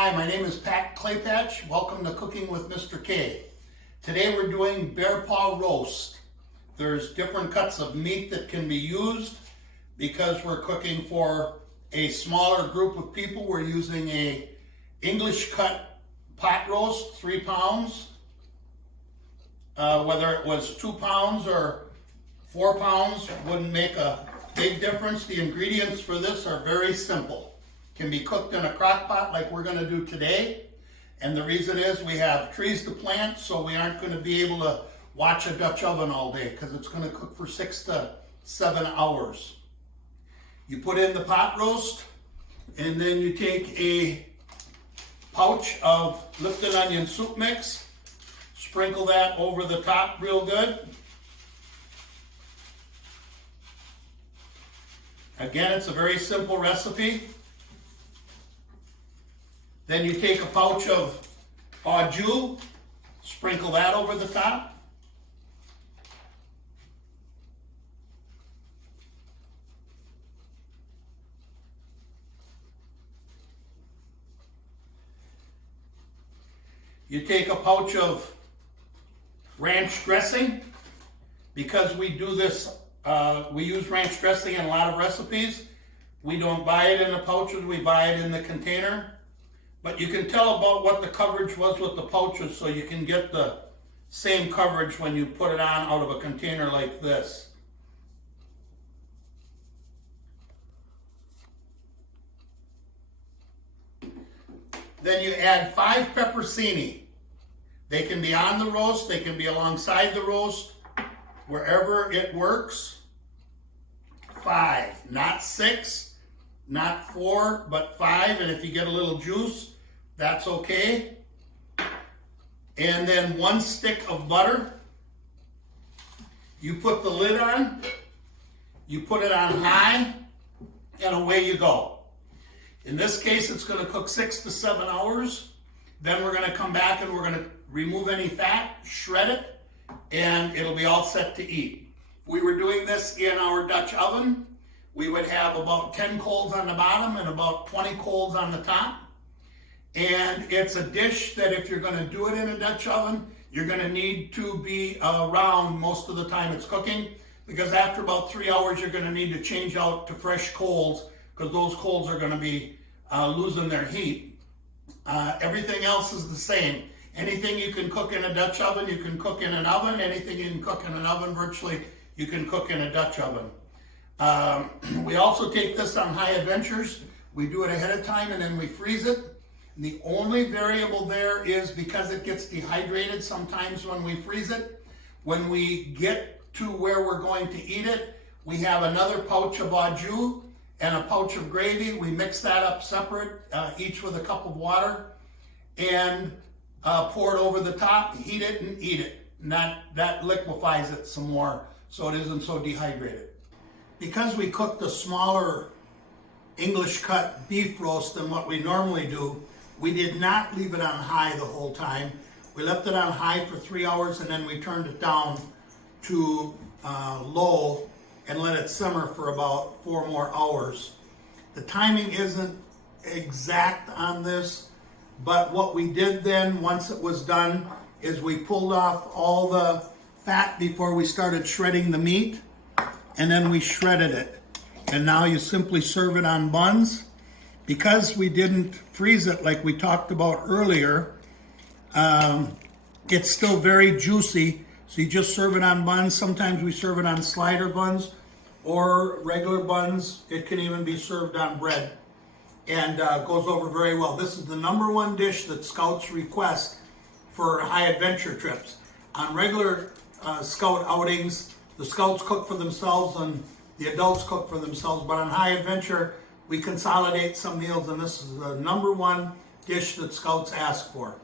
Hi, my name is Pat Claypatch. Welcome to Cooking with Mr. K. Today we're doing bear paw roast. There's different cuts of meat that can be used. Because we're cooking for a smaller group of people, we're using a English cut pot roast, 3 pounds. Whether it was 2 pounds or 4 pounds wouldn't make a big difference. The ingredients for this are very simple. Can be cooked in a crock pot like we're going to do today. And the reason is we have trees to plant, so we aren't going to be able to watch a Dutch oven all day because it's going to cook for 6 to 7 hours. You put in the pot roast, and then you take a pouch of Lipton onion soup mix, sprinkle that over the top real good. Again, it's a very simple recipe. Then you take a pouch of au jus, sprinkle that over the top. You take a pouch of ranch dressing. Because we do this, we use ranch dressing in a lot of recipes. We don't buy it in the pouches, we buy it in the container. But you can tell about what the coverage was with the pouches, so you can get the same coverage when you put it on out of a container like this. Then you add 5 pepperoncini. They can be on the roast, they can be alongside the roast, wherever it works. 5, not 6. Not 4, but 5, and if you get a little juice, that's okay. And then 1 stick of butter. You put the lid on, you put it on high, and away you go. In this case, it's going to cook 6 to 7 hours. Then we're going to come back and we're going to remove any fat, shred it, and it'll be all set to eat. If we were doing this in our Dutch oven, we would have about 10 coals on the bottom and about 20 coals on the top. And it's a dish that if you're going to do it in a Dutch oven, you're going to need to be around most of the time it's cooking, because after about 3 hours you're going to need to change out to fresh coals, because those coals are going to be losing their heat. Everything else is the same. Anything you can cook in a Dutch oven, you can cook in an oven. Anything you can cook in an oven, virtually, you can cook in a Dutch oven. We also take this on high adventures. We do it ahead of time and then we freeze it. And the only variable there is because it gets dehydrated sometimes when we freeze it. When we get to where we're going to eat it, we have another pouch of au jus and a pouch of gravy. We mix that up separate, each with a cup of water, and pour it over the top, heat it, and eat it. And that liquefies it some more so it isn't so dehydrated. Because we cooked a smaller English cut beef roast than what we normally do, we did not leave it on high the whole time. We left it on high for 3 hours and then we turned it down to low and let it simmer for about 4 more hours. The timing isn't exact on this, but what we did then once it was done is we pulled off all the fat before we started shredding the meat. And then we shredded it. And now you simply serve it on buns. Because we didn't freeze it like we talked about earlier, it's still very juicy. So you just serve it on buns. Sometimes we serve it on slider buns or regular buns. It can even be served on bread and goes over very well. This is the #1 dish that Scouts request for high adventure trips. On regular Scout outings, the Scouts cook for themselves and the adults cook for themselves, but on high adventure, we consolidate some meals, and this is the #1 dish that Scouts ask for.